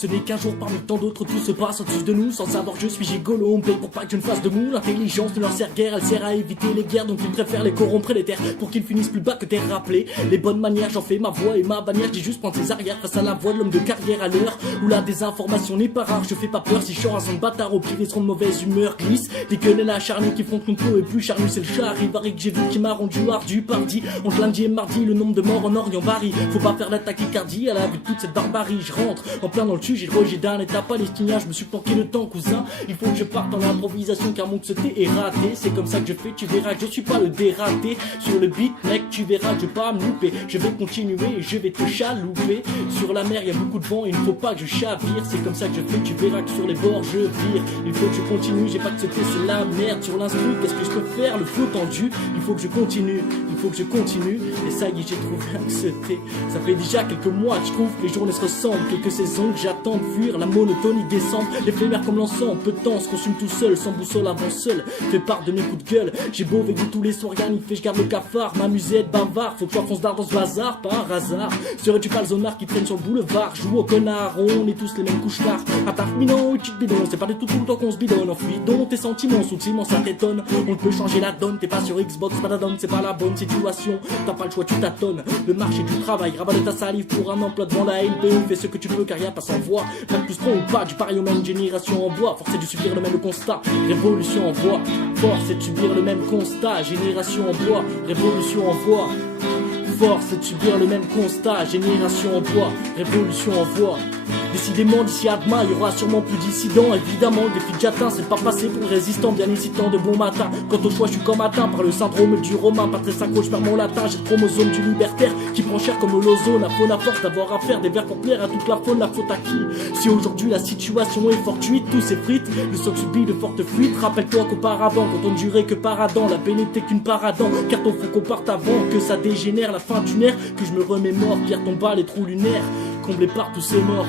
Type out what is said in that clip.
Ce n'est qu'un jour parmi tant d'autres, tout se passe au-dessus de nous. Sans savoir je suis gigolo, on paye pour pas que je ne fasse de mou. L'intelligence ne leur sert guère, elle sert à éviter les guerres. Donc ils préfèrent les corrompre les terres pour qu'ils finissent plus bas que terre rappelés. Les bonnes manières, j'en fais ma voix et ma bannière. Je dis juste prendre ses arrières face à la voix de l'homme de carrière à l'heure où la désinformation n'est pas rare. Je fais pas peur si je sors un son de bâtard. Au pire ils seront de mauvaise humeur, glisse des quenelles acharnées qui font que notre peau est plus charnue. C'est le chat Rivary que j'ai vu qui m'a rendu ardu pardi. Entre lundi et mardi, le nombre de morts en Orient varie. Faut pas faire la tachycardie à la vue de toute cette barbarie. Je rentre en plein dans le sujet, j'ai d'un état palestinien. Je me suis planqué le temps, cousin. Il faut que je parte en improvisation car mon thé est raté. C'est comme ça que je fais, tu verras que je suis pas le dératé. Sur le beat, mec, tu verras que je vais pas me louper. Je vais continuer et je vais te chalouper. Sur la mer, y a beaucoup de vent, il ne faut pas que je chavire. C'est comme ça que je fais, tu verras que sur les bords, je vire. Il faut que je continue, j'ai pas que sauter, c'est la merde. Sur l'instru, qu'est-ce que je peux faire? Le flot tendu, il faut que je continue. Il faut que je continue. Et ça y est, j'ai trouvé un thé. Ça fait déjà quelques mois que je trouve que les journées se ressemblent. Quelques saisons que j'attends de fuir. La monotonie descend, l'éphémère comme l'encens. Peu de temps, se consume tout seul, sans boussole avant seul. Fais part de mes coups de gueule. J'ai beau vécu tous les soirs, rien n'y fait, je garde le cafard. M'amuser, être bavard, faut que je fonce d'art dans ce bazar, par hasard. Serais-tu pas le zonard qui traîne sur le boulevard? Joue au connard, on est tous les mêmes couches-tards. Attaque minon, tu te bidon, c'est pas du tout le temps qu'on se bidonne. Enfuis donc tes sentiments, sous le ciment, ça t'étonne. On peut changer la donne, t'es pas sur Xbox, pas la donne, c'est pas la bonne situation. T'as pas le choix, tu tâtonnes. Le marché du travail, rabale ta salive pour un emploi devant la LPE. Fais ce que tu peux car rien passe en voie. Même plus trop ou pas, du pareil aux mêmes générations en bois. Force est de subir le même constat, révolution en voie. Force est de subir le même constat, génération en bois, révolution en voie. Force est de subir le même constat, génération en bois, révolution en voie. Décidément d'ici à demain, il y aura sûrement plus dissidents. Évidemment, le défi que j'atteins, c'est pas passer pour le résistant, bien hésitant de bon matin. Quant au choix, je suis comme atteint par le syndrome du romain. Pas très synchro, je perds mon latin. J'ai le chromosome du libertaire qui prend cher comme l'ozone. La faune à force d'avoir à faire des vers pour plaire à toute la faune. La faute à qui? Si aujourd'hui la situation est fortuite, tout s'effrite. Le soc subit de fortes fuites. Rappelle-toi qu'auparavant, quand on ne durait que par Adam, la paix n'était qu'une paradant. Car ton faut qu'on parte avant que ça dégénère. La fin d'une ère que je me remémore. Pierre tomba les trous lunaires comblés par tous ces morts.